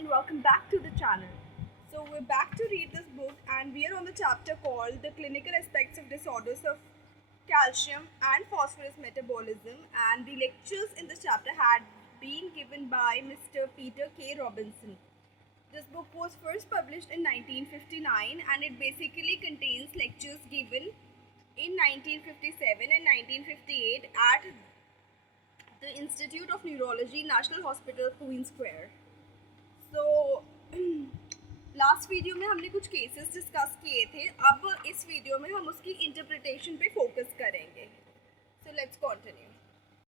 and welcome back to the channel. So we're back to read this book and we are on the chapter called The Clinical Aspects of Disorders of Calcium and Phosphorus Metabolism, and the lectures in this chapter had been given by Mr. Peter K. Robinson. This book was first published in 1959 and it basically contains lectures given in 1957 and 1958 at the Institute of Neurology, National Hospital, Queen Square. So last video में हमने कुछ cases discuss किए थे. अब इस video में हम उसकी इंटरप्रिटेशन पे फोकस करेंगे. So let's continue.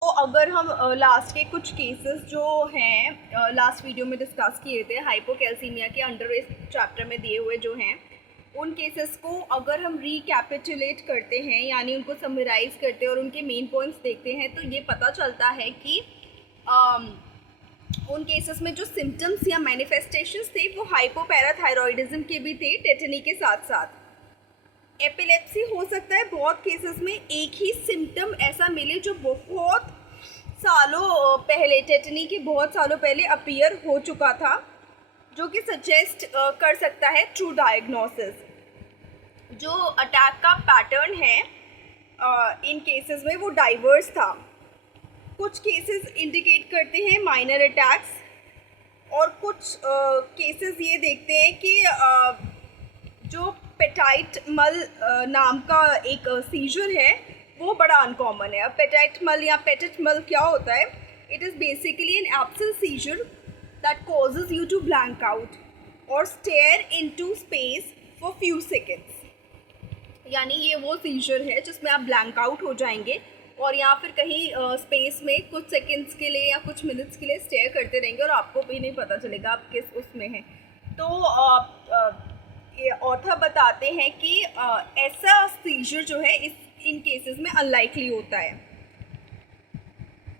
तो अगर हम लास्ट के कुछ केसेस जो हैं लास्ट वीडियो में डिस्कस किए थे हाइपोकैल्सीमिया के अंडर इस चैप्टर में दिए हुए जो हैं, उन केसेस को अगर हम रिकैपिचुलेट करते हैं यानी उनको समराइज़ करते हैं और उनके मेन पॉइंट्स देखते हैं तो ये पता चलता है कि उन केसेस में जो सिम्टम्स या मैनिफेस्टेशंस थे वो हाइपोपैराथायरॉयडिज्म के भी थे, टेटनी के साथ साथ एपिलेप्सी हो सकता है. बहुत केसेस में एक ही सिम्टम ऐसा मिले जो बहुत सालों पहले, टेटनी के बहुत सालों पहले अपीयर हो चुका था, जो कि सजेस्ट कर सकता है ट्रू डायग्नोसिस. जो अटैक का पैटर्न है इन केसेस में वो डाइवर्स था. कुछ केसेस इंडिकेट करते हैं माइनर अटैक्स और कुछ केसेस ये देखते हैं कि जो पेटाइट मल नाम का एक सीजर है वो बड़ा अनकॉमन है. अब पेटाइट मल या पेटिट मल क्या होता है? It is basically an absent seizure that causes you to blank out और stare into space for few seconds. यानी ये वो सीजर है जिसमें आप ब्लैंक आउट हो जाएंगे और या फिर कहीं स्पेस में कुछ सेकंड्स के लिए या कुछ मिनट्स के लिए स्टे करते रहेंगे और आपको भी नहीं पता चलेगा आप किस उसमें हैं. तो ऑथर बताते हैं कि ऐसा सीजर जो है इन केसेस में अनलाइकली होता है.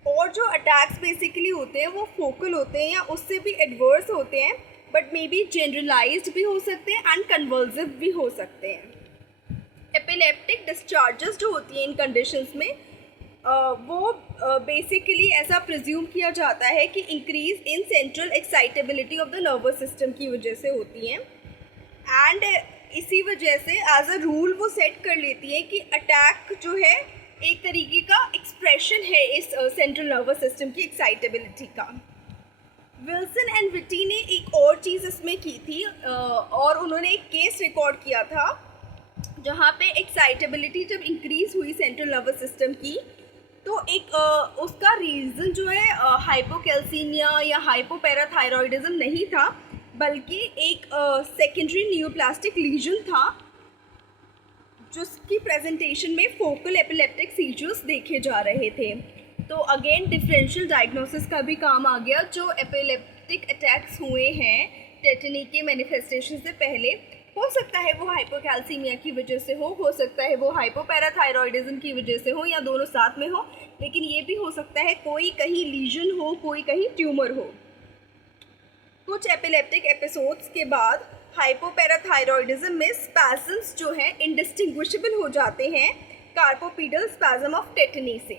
और जो अटैक्स बेसिकली होते हैं वो फोकल होते हैं या उससे भी एडवर्स होते हैं, बट मे बी जनरलाइज्ड भी हो सकते हैं एंड कन्वर्सिव भी हो सकते हैं. एपिलेप्टिक डिस्चार्जेस जो होती हैं इन कंडीशंस में वो बेसिकली ऐसा प्रिज्यूम किया जाता है कि increase in central excitability of the nervous system की वजह से होती हैं. एंड इसी वजह से एज अ रूल वो सेट कर लेती है कि अटैक जो है एक तरीके का एक्सप्रेशन है इस सेंट्रल नर्वस सिस्टम की एक्साइटेबिलिटी का. विल्सन एंड विटी ने एक और चीज़ इसमें की थी और उन्होंने एक केस रिकॉर्ड किया था जहाँ पे एक्साइटेबिलिटी जब इंक्रीज़ हुई सेंट्रल नर्वस सिस्टम की तो एक उसका रीज़न जो है हाइपोकैल्सीमिया या हाइपोपैराथायरॉयडिज्म नहीं था, बल्कि एक सेकेंडरी न्यूरोप्लास्टिक लीजन था जिसकी प्रेजेंटेशन में फोकल एपिलेप्टिक सीजर्स देखे जा रहे थे. तो अगेन डिफरेंशियल डायग्नोसिस का भी काम आ गया. जो एपिलेप्टिक अटैक्स हुए हैं टेटनी के मैनिफेस्टेशन से पहले, हो सकता है वो हाइपोकैल्सीमिया की वजह से हो सकता है वो हाइपोपैराथायरॉयडिज्म की वजह से हो या दोनों साथ में हो, लेकिन ये भी हो सकता है कोई कहीं लीजन हो, कोई कहीं ट्यूमर हो. कुछ एपिलेप्टिक एपिसोड्स के बाद हाइपोपैराथायरॉयडिज्म में स्पैज़म्स जो हैं इनडिस्टिंग्विशेबल हो जाते हैं कार्पोपीडल स्पैज़म ऑफ टेटनी से.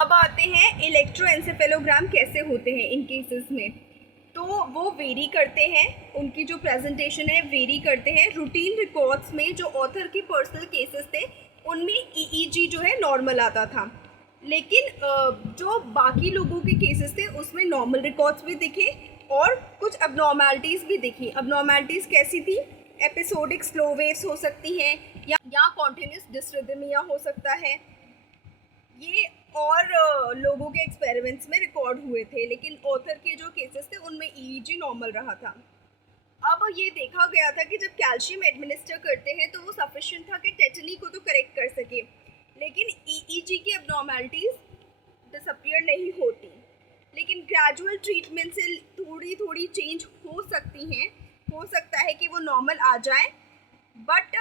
अब आते हैं इलेक्ट्रोएन्सेफेलोग्राम कैसे होते हैं इन केसेस में. तो वो वेरी करते हैं, उनकी जो प्रेजेंटेशन है वेरी करते हैं. रूटीन रिकॉर्ड्स में जो ऑथर की पर्सनल केसेस थे उनमें ईईजी जो है नॉर्मल आता था, लेकिन जो बाकी लोगों के केसेस थे उसमें नॉर्मल रिकॉर्ड्स भी दिखे और कुछ अबनॉर्मैलिटीज़ भी दिखी. अबनॉर्मैलिटीज़ कैसी थी? एपिसोडिक स्लो वेव्स हो सकती हैं या कॉन्टिन्यूस डिसरिदमिया हो सकता है. ये और लोगों के एक्सपेरिमेंट्स में रिकॉर्ड हुए थे, लेकिन ऑथर के जो केसेस थे उनमें ईईजी नॉर्मल रहा था. अब ये देखा गया था कि जब कैल्शियम एडमिनिस्टर करते हैं तो वो सफिशिएंट था कि टेटनी को तो करेक्ट कर सके, लेकिन ईईजी की अबनॉर्मैलिटीज़ डिसअपीयर नहीं होती. लेकिन ग्रेजुअल ट्रीटमेंट से थोड़ी थोड़ी चेंज हो सकती हैं. हो सकता है कि वो नॉर्मल आ जाए, but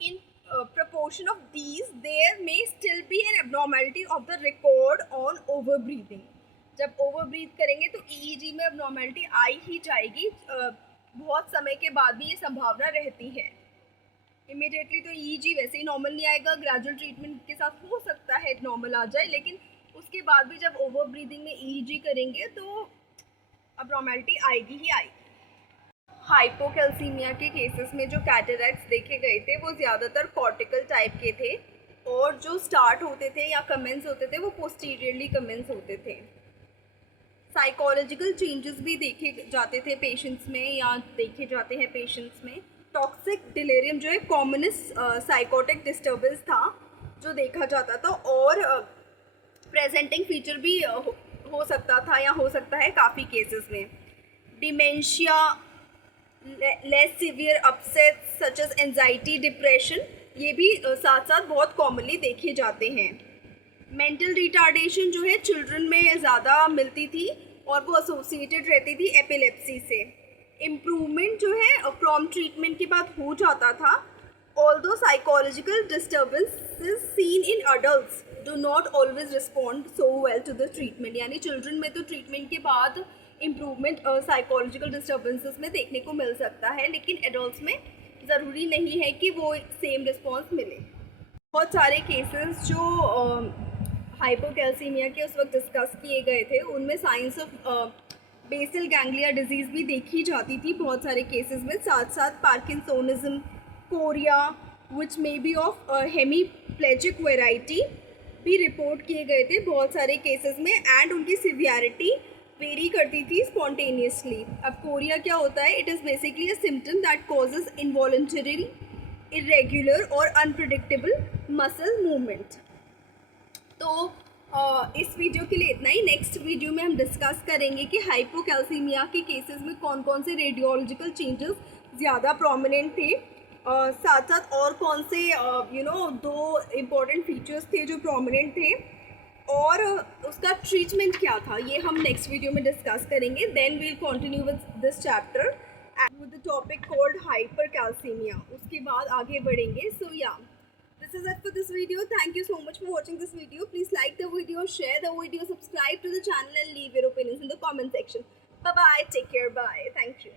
in proportion of these there may still be an abnormality of the record on overbreathing. जब ओवरब्रीथ करेंगे तो ईईजी में abnormality आ ही जाएगी. बहुत समय के बाद भी ये संभावना रहती है. इमीडिएटली तो ईईजी वैसे ही नॉर्मल नहीं आएगा, ग्रेजुअल ट्रीटमेंट के साथ हो सकता है नॉर्मल आ जाए, लेकिन उसके बाद भी जब ओवर ब्रीदिंग में ईईजी करेंगे तो अब्नॉर्मैलिटी आएगी ही आएगी। हाइपोकैल्सीमिया के केसेस में जो कैटरैक्ट्स देखे गए थे वो ज़्यादातर कॉर्टिकल टाइप के थे, और जो स्टार्ट होते थे या कमेंस होते थे वो पोस्टीरियरली कमेंस होते थे। साइकोलॉजिकल चेंजेस भी देखे जाते थे पेशेंट्स में या देखे जाते हैं पेशेंट्स में। टॉक्सिक डिलेरियम जो है कॉमनेस्ट साइकोटिक डिस्टर्बेंस था जो देखा जाता था, और प्रेजेंटिंग फीचर भी हो सकता था या हो सकता है काफ़ी केसेस में। Dementia, less severe upset such as anxiety, depression, ये भी साथ साथ बहुत कॉमनली देखे जाते हैं। मेंटल रिटार्डेशन जो है चिल्ड्रन में ज़्यादा मिलती थी और वो एसोसिएटेड रहती थी एपिलेप्सी से। इम्प्रूवमेंट जो है प्रॉम्प्ट ट्रीटमेंट के बाद हो जाता था, although psychological disturbances seen in adults do not always respond so well to the treatment. यानी चिल्ड्रन में तो ट्रीटमेंट के बाद इम्प्रूवमेंट साइकोलॉजिकल डिस्टर्बेंसेस में देखने को मिल सकता है, लेकिन एडल्ट्स में ज़रूरी नहीं है कि वो सेम रिस्पॉन्स मिले। बहुत सारे केसेस जो हाइपोकैल्सीमिया के उस वक्त डिस्कस किए गए थे उनमें signs of basal ganglia disease भी देखी जाती थी बहुत सारे केसेस में। साथ साथ parkinsonism, chorea which may be of hemiplegic variety भी रिपोर्ट किए गए थे बहुत सारे केसेस में, एंड उनकी सिवियरिटी वेरी करती थी स्पॉन्टेनियसली। अब कोरिया क्या होता है? It is basically a symptom that causes involuntary, irregular और अनप्रिडिक्टेबल मसल मूवमेंट। तो इस वीडियो के लिए इतना ही। नेक्स्ट वीडियो में हम डिस्कस करेंगे कि हाइपोकैल्सीमिया के केसेस में कौन कौन से रेडियोलॉजिकल चेंजेस ज़्यादा प्रोमिनेंट थे, साथ साथ और कौन से दो इम्पॉर्टेंट फीचर्स थे जो प्रोमिनेंट थे, और उसका ट्रीटमेंट क्या था, ये हम नेक्स्ट वीडियो में डिस्कस करेंगे। Then we'll continue with this chapter with the topic called hypercalcemia. उसके बाद आगे बढ़ेंगे। सो या this is it for this video. Thank you so much for watching this video. Please like the video, share the video, subscribe to the channel and leave your opinions in the comment section. Bye bye, take care, bye, thank you.